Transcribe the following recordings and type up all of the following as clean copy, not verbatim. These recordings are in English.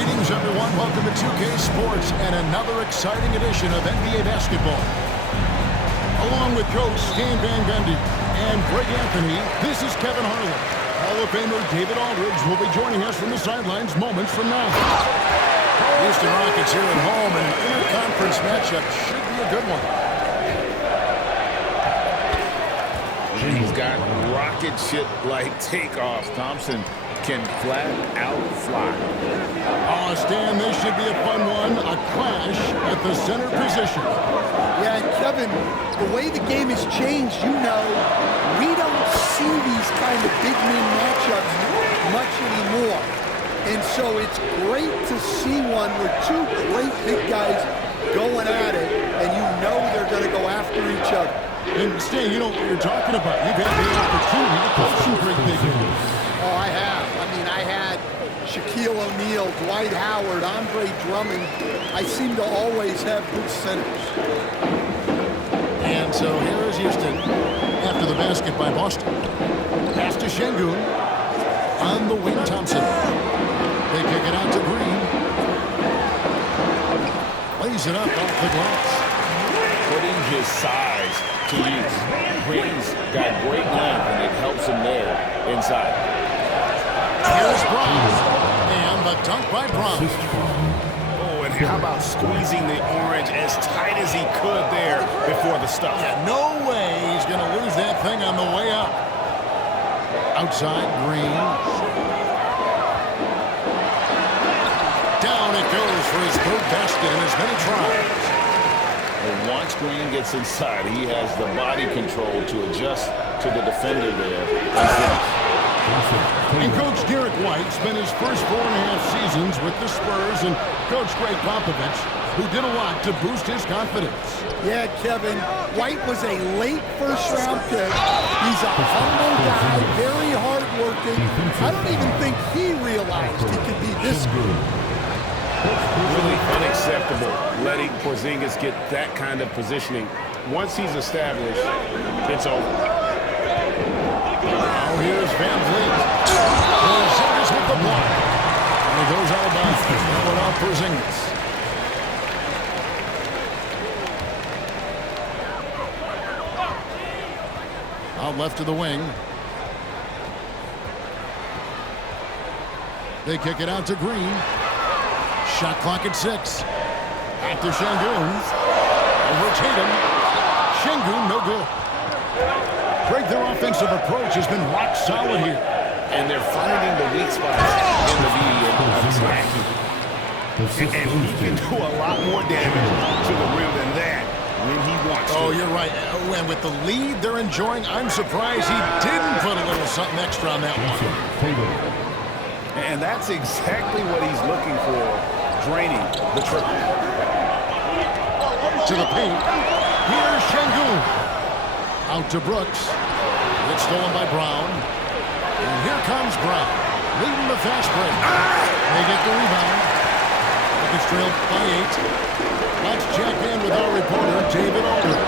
Greetings, everyone. Welcome to 2K Sports and another exciting edition of NBA basketball. Along with Coach Stan Van Gundy and Greg Anthony, this is Kevin Harlan. Hall of Famer David Aldridge will be joining us from the sidelines moments from now. Houston Rockets here at home, and an interconference matchup should be a good one. He's got rocket ship-like takeoffs. Thompson can flat out fly. Oh, Stan, this should be a fun one. A clash at the center position. Yeah, Kevin, the way the game has changed, you know, we don't see these kind of big men matchups much anymore. And so it's great to see one where two great big guys going at it, and you know they're going to go after each other. And Stan, you know what you're talking about. You've had the opportunity to coach some great big men. Oh, I have. I mean, I had Shaquille O'Neal, Dwight Howard, Andre Drummond. I seem to always have good centers. And so here is Houston after the basket by Boston. Pass to Şengün. On the wing, Thompson. They kick it out to Green. Lays it up off the glass. Putting his size to use. Green's got great length, and it helps him there inside. Here's Brown. And the dunk by Brown. Oh, and how about squeezing the orange as tight as he could there before the stuff? Yeah, no way he's going to lose that thing on the way up. Outside, Green. Down it goes for his third basket in as many tries. And once Green gets inside, he has the body control to adjust to the defender there and finish. And Coach Derek White spent his first 4.5 seasons with the Spurs and Coach Greg Popovich, who did a lot to boost his confidence. Yeah, Kevin, White was a late first-round pick. He's a humble guy, very hard-working. I don't even think he realized he could be this good. Really unacceptable letting Porzingis get that kind of positioning. Once he's established, it's over. Now here's Van Vliet. Porzingis with the block. And he goes out of bounds. That one off Porzingis. Out left to the wing. They kick it out to Green. Shot clock at 6. Back to Şengün. Over Tatum. Şengün, no good. Greg, their offensive approach has been rock solid here. And they're finding the weak spots in the medium of his backing. And he can do a lot more damage to the rim than that when he wants to. Oh, you're right. And with the lead they're enjoying, I'm surprised he didn't put a little something extra on that one. And that's exactly what he's looking for, draining the triple. To the paint. Here's Şengün. Out to Brooks. It's stolen by Brown. And here comes Brown, leading the fast break. They get the rebound. Rockets trailed by 8. Let's check in with our reporter, David Aldridge.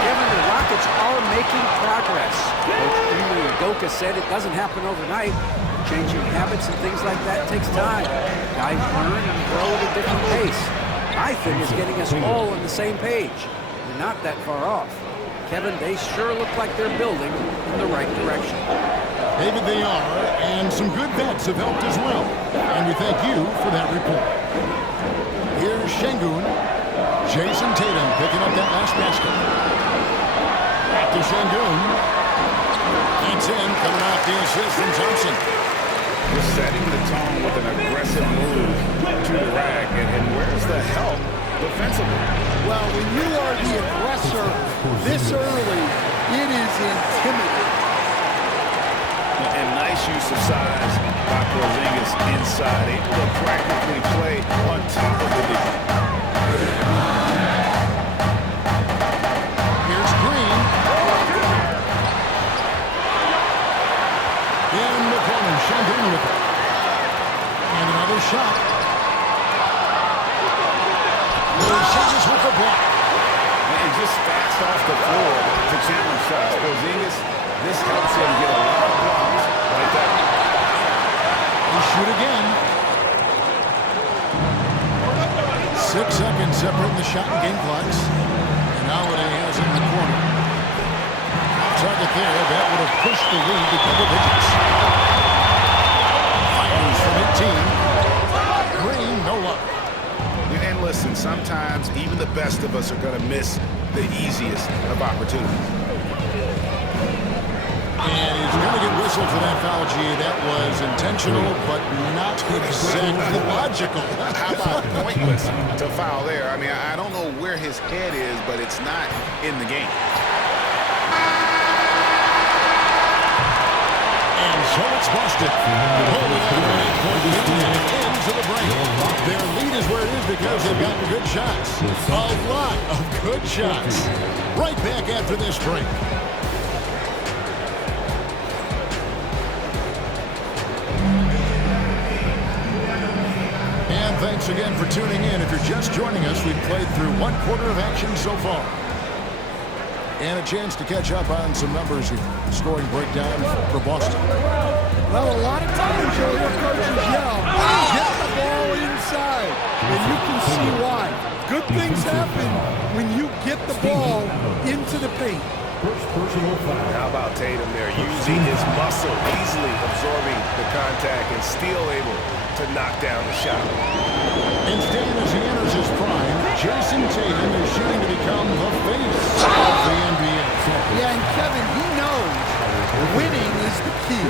Kevin, the Rockets are making progress. Coach Ime Udoka said it doesn't happen overnight. Changing habits and things like that takes time. Guys learn and grow at a different pace. I think it's getting us all on the same page. We're not that far off. Kevin, they sure look like they're building in the right direction. David, they are, and some good bets have helped as well. And we thank you for that report. Here's Şengün. Jason Tatum picking up that last basket. Back to Şengün. It's in, coming off the assist from Thompson. We're setting the tone with an aggressive move to the rack. And where's the help defensively? Well, when you are the aggressor this early, it is intimidating. And nice use of size by Porzingis inside, able to practically play on top of the defense. Here's Green. In the corner, Şengün with it. And another shot. Porzingis with the block. And just fast off the floor to challenge shots. Porzingis, this helps him get a lot of blocks like that. They shoot again. 6 seconds separating the shot and game clocks. And Holiday has it in the corner. Target there. That would have pushed the lead to double digits. Fires from 18. Green, no luck. And listen, sometimes even the best of us are going to miss the easiest of opportunities. And he's going to get whistled for that foul, G. That was intentional, but not exactly logical. How about pointless to foul there? I mean, I don't know where his head is, but it's not in the game. And so it's busted. Holding on to an 8-point lead and it ends of the break. Their lead is where it is because they've gotten good shots. A lot of good shots. Right back after this break. And thanks again for tuning in. If you're just joining us, we've played through 1 quarter of action so far. And a chance to catch up on some numbers here. Scoring breakdown for Boston. Well, a lot of times you'll hear coaches yell, get the ball inside. And you can see why. Good things happen when you get the ball into the paint. First personal foul. How about Tatum there, using his muscle, easily absorbing the contact and still able to knock down the shot. And staying as he enters his prime, Jason Tatum is shooting to become the face of the NBA. Yeah, and Kevin, he knows winning is the key.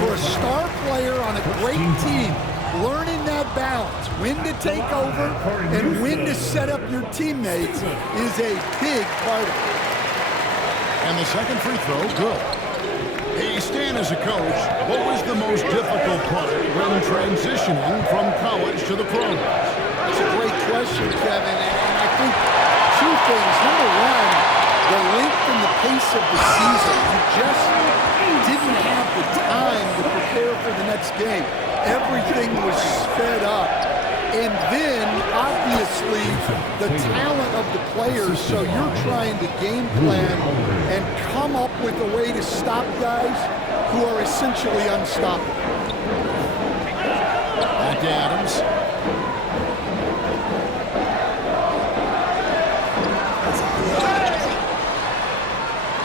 For a star player on a great team, learning that balance, when to take over and when to set up your teammates is a big part of it. And the second free throw, good. Hey, Stan, as a coach, what was the most difficult part when transitioning from college to the pros? That's a great question, Kevin, and I think 2 things. Number one, the length and the pace of the season. You just didn't have the time to prepare for the next game. Everything was sped up. And then, obviously, the talent of the players, so you're trying to game plan and come up with a way to stop guys who are essentially unstoppable. Back to Adams.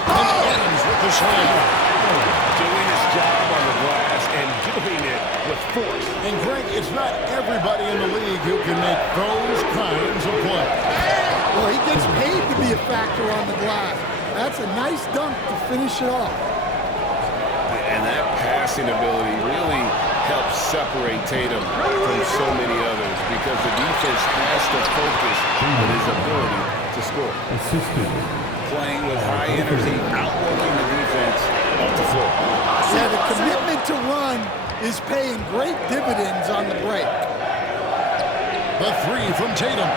And Adams with the slam. Doing his job on the glass and doing it with force. And Greg, it's not everybody in the league who can make those kinds of plays. Well, he gets paid to be a factor on the glass. That's a nice dunk to finish it off. And that passing ability really helps separate Tatum from so many others because the defense has to focus on his ability to score. Assistant. Playing with high energy, outworking the defense up the floor. Yeah, the commitment to run is paying great dividends on the break. The 3 from Tatum.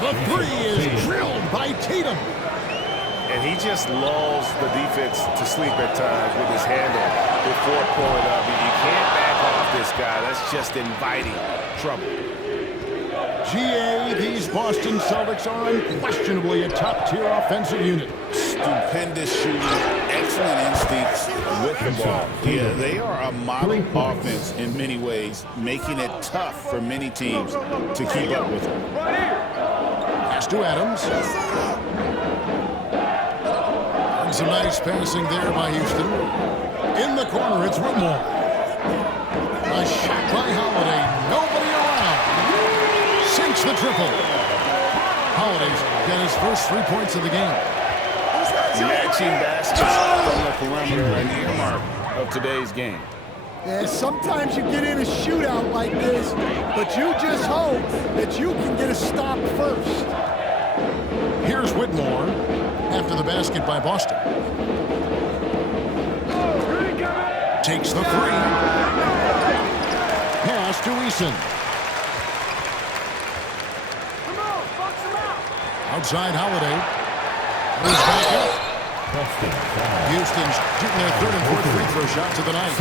The 3 is drilled by Tatum. And he just lulls the defense to sleep at times with his handle before pulling up. You can't back off this guy. That's just inviting trouble. GA, these Boston Celtics are unquestionably a top-tier offensive unit. Stupendous shooting, excellent instincts with the ball. Yeah, they are a model offense in many ways, making it tough for many teams to keep up with them. Pass to Adams. And some nice passing there by Houston. In the corner, it's Whitmore. A shot by Holiday. Nobody around. Sinks the triple. Holiday's got his first 3 points of the game. Matching baskets from the perimeter, an earmark of today's game. Yeah, sometimes you get in a shootout like this, but you just hope that you can get a stop first. Here's Whitmore after the basket by Boston. Takes the 3. Pass to Eason. Outside Holiday. Moves back up. Houston's shooting their 3rd and 4th free throw shots of the night.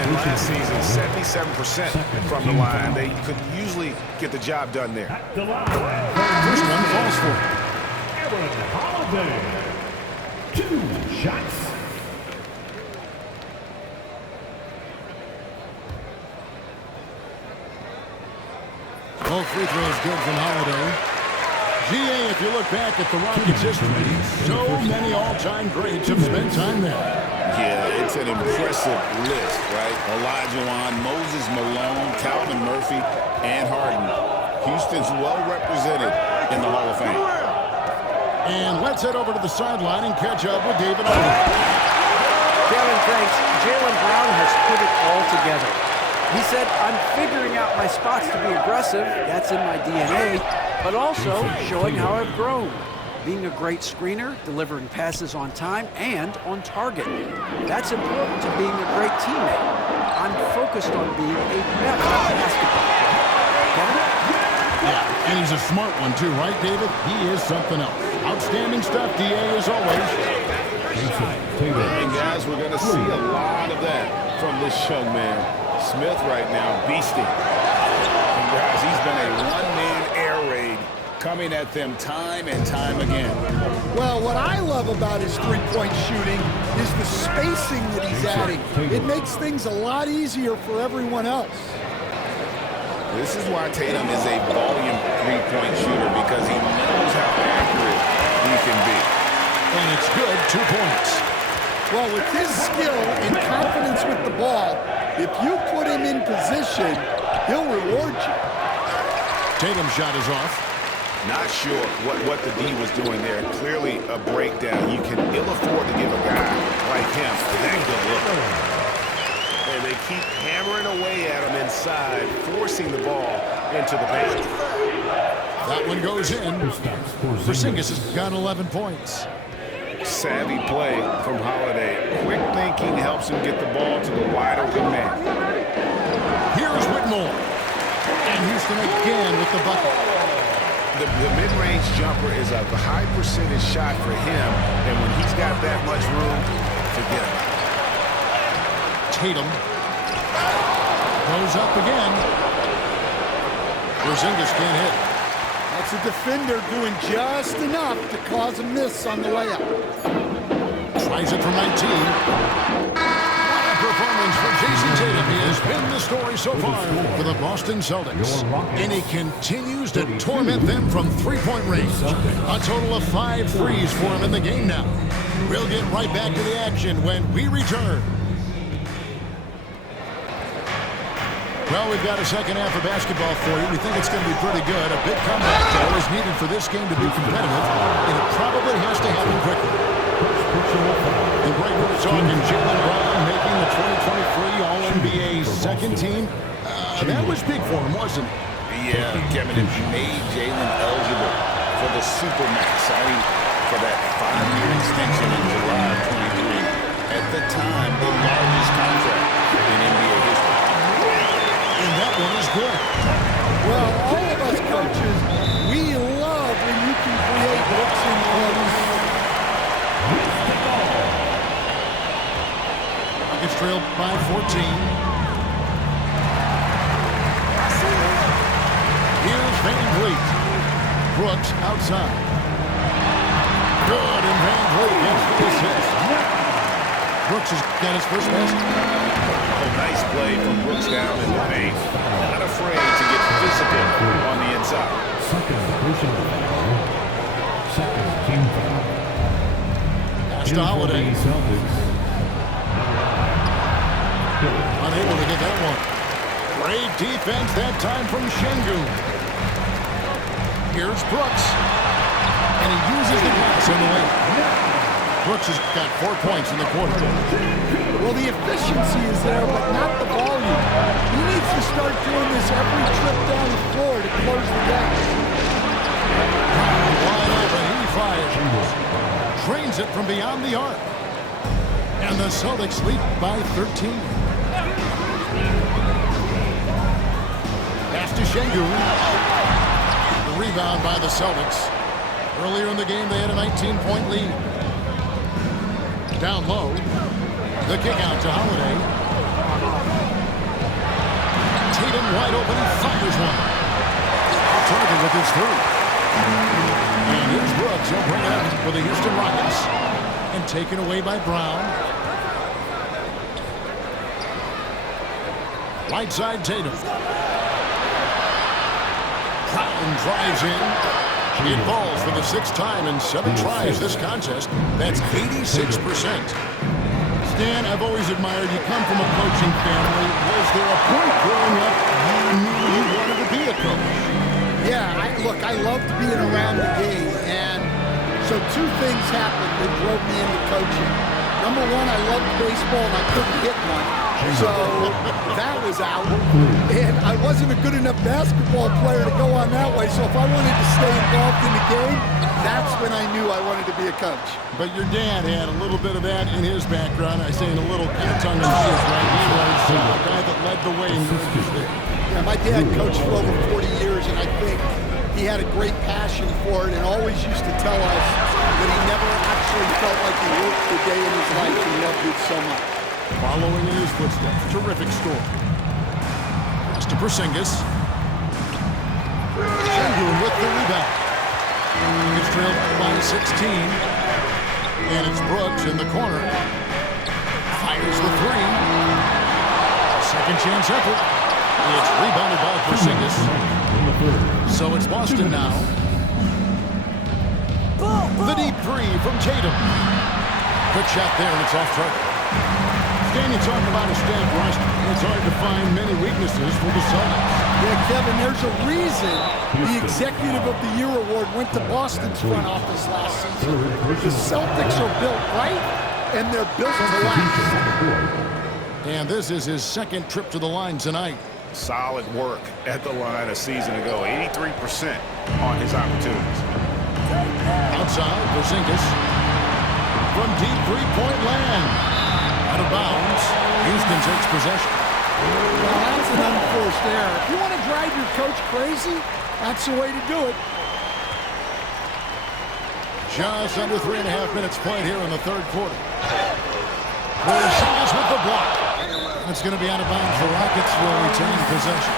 And last season, 77% from the line. They could usually get the job done there. First one falls for it. Holiday. 2 shots. Well, free throw is good from Holiday. GA, if you look back at the Rockets' history, so many all-time greats have spent time there. Yeah, it's an impressive list, right? Olajuwon, Moses Malone, Calvin Murphy, and Harden. Houston's well represented in the Hall of Fame. And let's head over to the sideline and catch up with David Aldridge. Kevin, thanks. Jaylen Brown has put it all together. He said, I'm figuring out my spots to be aggressive. That's in my DNA. But also showing how I've grown. Being a great screener, delivering passes on time and on target. That's important to being a great teammate. I'm focused on being a better basketball player. Kevin? Yeah, and he's a smart one too, right, David? He is something else. Outstanding stuff, DA, as always. And guys, we're going to see a lot of that from this young man. Smith right now, beasting. And guys, he's been a one-man air raid coming at them time and time again. Well, what I love about his three-point shooting is the spacing that he's adding. It makes things a lot easier for everyone else. This is why Tatum is a volume three-point shooter, because he knows how accurate he can be. And it's good, 2 points. Well, with his skill and confidence with the ball, if you put him in position, he'll reward you. Tatum's shot is off. Not sure what the D was doing there. Clearly a breakdown. You can ill afford to give a guy like him that good look. And they keep hammering away at him inside, forcing the ball into the paint. That one goes in. Porzingis has got 11 points. Savvy play from Holiday. Quick thinking helps him get the ball to the wide open man. Here's Whitmore. And Houston again with the bucket. The mid-range jumper is a high percentage shot for him, and when he's got that much room, forget it. Tatum goes up again. Porzingis can't hit. That's a defender doing just enough to cause a miss on the layup. Tries it from 19. What a performance for Jason Tatum. He has been the story so far for the Boston Celtics. And he continues to torment them from three-point range. A total of 5 threes for him in the game now. We'll get right back to the action when we return. Well, we've got a second half of basketball for you. We think it's going to be pretty good. A big comeback, though, is needed for this game to be competitive, and it probably has to happen quickly. And right, we're talking Jaylen Brown making the 2023 All-NBA second team. That was big for him, wasn't it? Yeah, Kevin, it made Jaylen eligible for the Supermax, signing for that 5-year extension in July of 23. At the time, the largest contract in NBA history. And that one is good. Well, all of us coaches, we love when you can create looks in runs. Rockets trailed by 14. Here's Van Vliet. Brooks outside. Good, and Van Vliet gets the assist. Brooks has got his first basket. Nice play from Brooks down in the paint. Not afraid to get physical on the inside. Second personal foul. Second team foul. Pass to Holiday. Celtics. Unable to get that one. Great defense that time from Şengün. Here's Brooks. And he uses the pass in the lane. Brooks has got 4 points in the quarter. Well, the efficiency is there, but not the volume. He needs to start doing this every trip down the floor to close the gap. Wide open, he fires. Drains it from beyond the arc. And the Celtics lead by 13. Pass to Şengün. The rebound by the Celtics. Earlier in the game, they had a 19-point lead. Down low. The kick out to Holiday. Tatum wide open. He fires one. Target with his three. And here's Brooks. He'll bring it up for the Houston Rockets. And taken away by Brown. Right side Tatum. and drives in. It falls for the 6th time in 7 tries this contest. That's 86%. Stan, I've always admired you. Come from a coaching family. Was there a point growing up you knew you wanted to be a coach? Yeah, look, I loved being around the game, and so 2 things happened that drove me into coaching. Number 1, I loved baseball, and I couldn't hit one, so that was out. And I wasn't a good enough basketball player to go on that way, so if I wanted to stay involved in the game, that's when I knew I wanted to be a coach. But your dad had a little bit of that in his background. I say in a little kind of tongue-in-cheek, right? He was a guy that led the way in your there. Yeah, my dad coached for over 40 years, and I think he had a great passion for it and always used to tell us that he never actually felt like he worked a day in his life and loved it so much. Following in his footsteps, terrific score. Pass to Porzingis. Sengun with the rebound. It's trailed by 16. And it's Brooks in the corner. Fires the 3. Second chance effort. It's rebounded by Porzingis. So it's Boston now. The deep 3 from Tatum. Good shot there, and it's off target. Stan, you talk about a stacked roster. It's hard to find many weaknesses for the Celtics. Yeah, Kevin, there's a reason the Executive of the Year award went to Boston's front office last season. The Celtics are built right, and they're built to last. And this is his 2nd trip to the line tonight. Solid work at the line a season ago. 83% on his opportunities. Outside, Porzingis. From deep 3-point land. Out of bounds. Houston takes possession. Well, that's an unforced error. If you want to drive your coach crazy, that's the way to do it. Just under 3.5 minutes played here in the 3rd quarter. Porzingis with the block. It's going to be out of bounds. The Rockets will retain possession.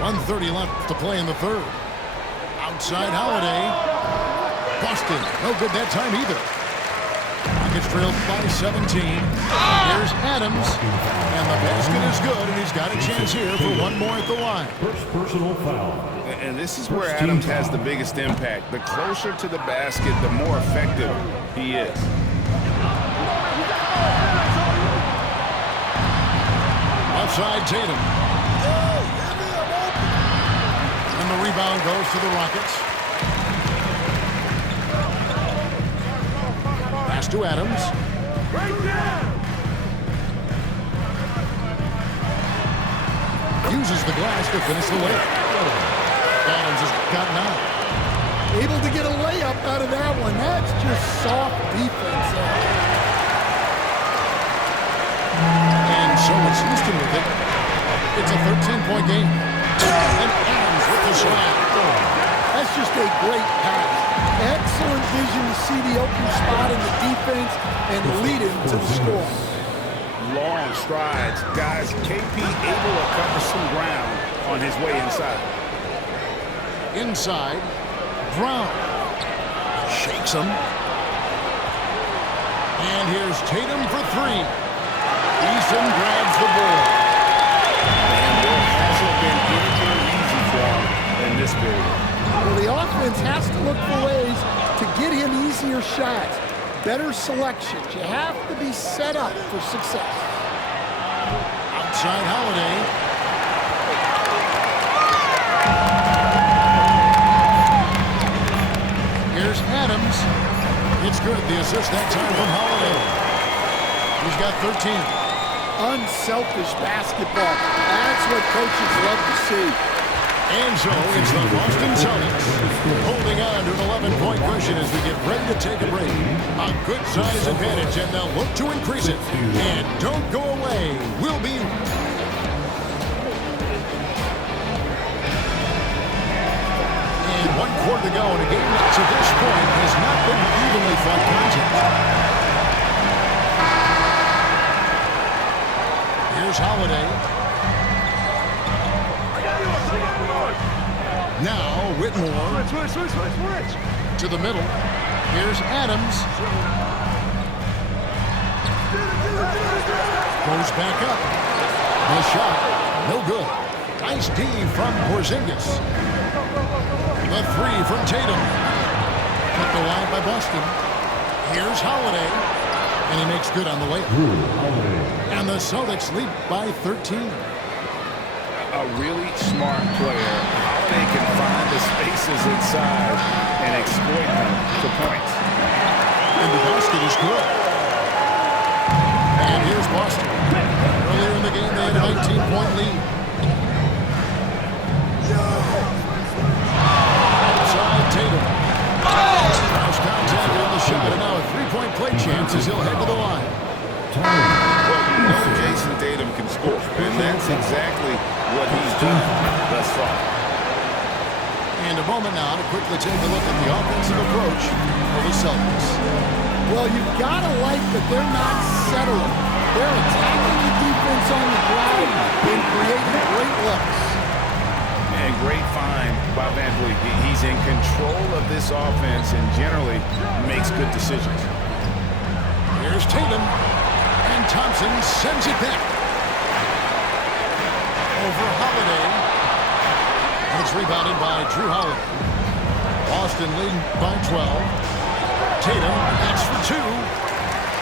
1:30 left to play in the 3rd. Outside Holiday. Boston. No good that time either. Rockets trailed by 17. Here's Adams. And the basket is good, and he's got a chance here for one more at the line. First personal foul. And this is where Adams has the biggest impact. The closer to the basket, the more effective he is. Outside Tatum. And the rebound goes to the Rockets. Pass to Adams. Uses the glass to finish the layup. Adams has gotten out. Able to get a layup out of that one. That's just soft defense. And so it's Houston with it. It's a 13-point game. And Adams with the shot. That's just a great pass. Excellent vision to see the open spot in the defense and lead him to the score. Long strides. Guys, KP able to cover some ground on his way inside. Inside, Brown shakes him. And here's Tatum for 3. Eason grabs the ball. And there hasn't been anything easy for him in this period. Well, the offense has to look for ways to get him easier shots, better selections. You have to be set up for success. Outside Holiday. Here's Adams. It's good. The assist that time from Holiday. He's got 13. Unselfish basketball. That's what coaches love to see. And so it's the Boston Celtics holding on to an 11-point cushion as we get ready to take a break. A good size advantage, and they'll look to increase it. And don't go away. We'll be... And 1 quarter to go in a game that to this point has not been evenly fought contest. Here's Holiday. Now, Whitmore to the middle. Here's Adams. Goes back up. The shot, no good. Nice D from Porzingis. The three from Tatum. Put the line by Boston. Here's Holiday. And he makes good on the layup. And the Celtics lead by 13. A really smart player. Holiday can find the spaces inside and exploit them for points. And the basket is good. And here's Boston. Earlier in the game, they had a 19-point lead. Outside Tatum. Cross contact on the shot, and now a three-point play chance as he'll head to the line. Well, you know Jason Tatum can score, and that's exactly what he's done thus far. And a moment now to quickly take a look at the offensive approach for the Celtics. Well, you've got to like that they're not settling. They're attacking the defense on the ground and creating great looks. And great find by Van Vliet. He's in control of this offense and generally makes good decisions. Here's Tatum. And Thompson sends it back. Over Holiday. And it's rebounded by Drew Holiday. Boston leading by 12. Tatum, that's for two.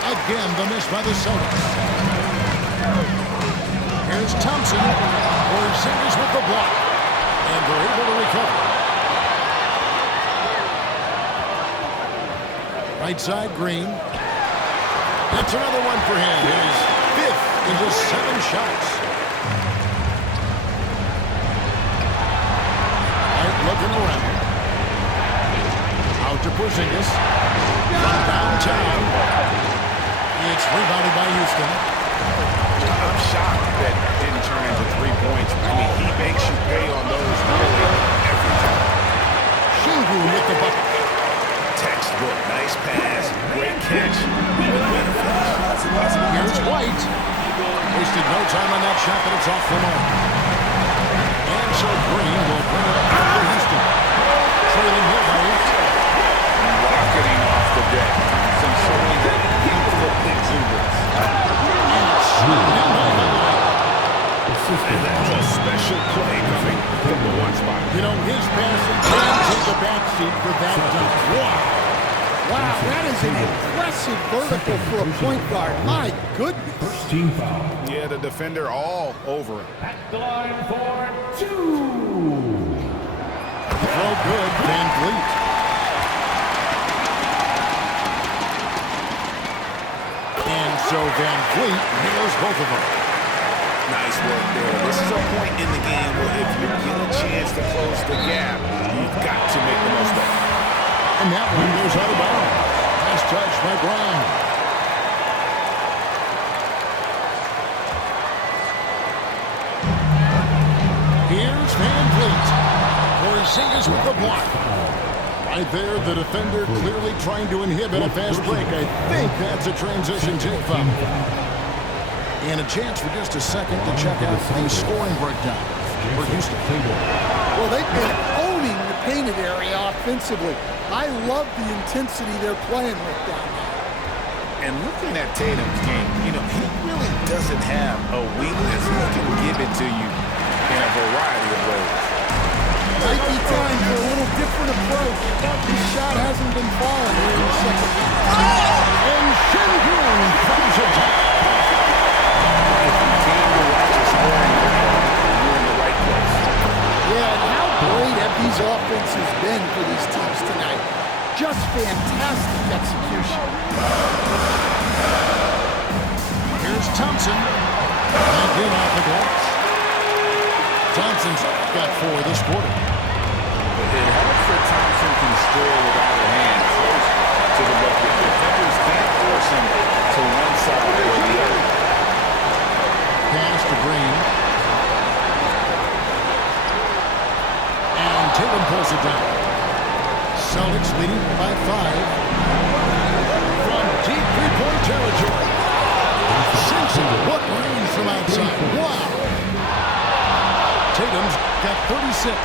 Again, the miss by the Celtics. Here's Thompson. Porzingis with the block. And they're able to recover. Right side, Green. That's another one for him. His fifth in just 7 shots. Right, looking around. Out to Porzingis. From downtown. It's rebounded by Houston. I'm shocked that didn't turn into 3 points. I mean, he makes you pay on those really every time. Şengün with the bucket. Textbook, nice pass, great catch. Here's White. Wasted no time on that shot, but it's off the mark. And so Green will bring it up for Houston. Trailing here by 8. Rocketing off the deck. Some showing that beautiful exuberance. And that's a special play coming from the one spot. You know, his passing can take a backseat for that dunk. Wow. Wow, that is an impressive vertical for a point guard. My goodness. First team foul. Yeah, the defender all over it. At the line for 2. Throw good, Van Vliet. And so Van Vliet nails both of them. Nice work there. This is a point in the game where if you get a chance to close the gap, you've got to make the most of it. And that one goes out of bounds. Nice touch by Brown. Here's Van Vliet. Porzingis with the block. Right there, the defender clearly trying to inhibit a fast break. I think that's a transition take foul. And a chance for just a second to check out the scoring breakdown for Houston. Well, they've been owning the painted area offensively. I love the intensity they're playing with down there. And looking at Tatum's game, you know, he really doesn't have a weakness. He can give it to you in a variety of ways. Might be time for a little different approach. This shot hasn't been falling here in the second half. And Şengün comes it down. If you came to watch a scoring football, you're in the right place. Yeah, and how great have these offenses been for these teams tonight? Just fantastic execution. Here's Thompson. Back in off the glass. Thompson's got 4 this quarter. It helps that Thompson can score without a hand close to the bucket. Defenders can't force him to one side or the other. Pass to Green. And Tatum pulls it down. Celtics leading by 5. From deep three-point territory. Simpson, what range from outside. Wow. Tatum's got 36.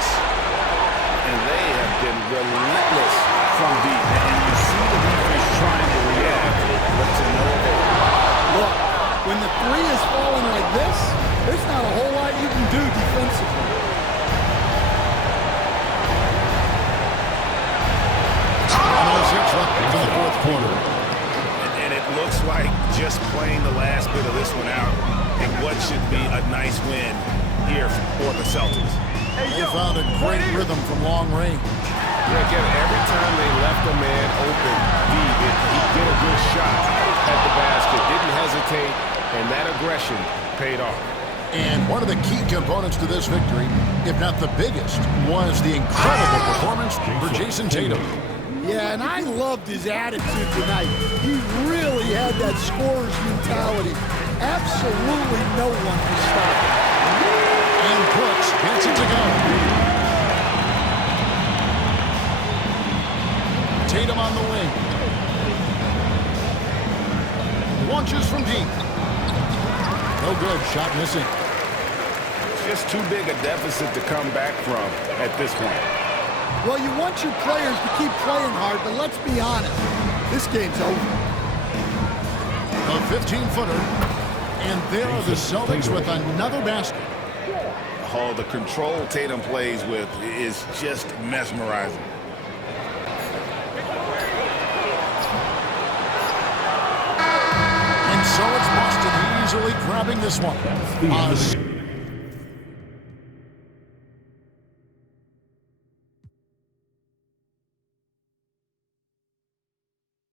And they have been relentless from deep. And you see the defense trying to react, but to no avail. Look, when the three is falling looks like just playing the last bit of this one out in what should be a nice win here for the Celtics. They found a great rhythm from long range. Yeah, again, every time they left a man open deep, he'd get a good shot at the basket, didn't hesitate, and that aggression paid off. And one of the key components to this victory, if not the biggest, was the incredible performance for Jason Tatum. Yeah, and I loved his attitude tonight. He really had that scorer's mentality. Absolutely no one could stop him. And Brooks gets it to go. Tatum on the wing. Launches from deep. No good, shot missing. Just too big a deficit to come back from at this point. Well, you want your players to keep playing hard, but let's be honest. This game's over. A 15-footer. And there are the Celtics with another basket. Oh, the control Tatum plays with is just mesmerizing. And so it's Boston easily grabbing this one.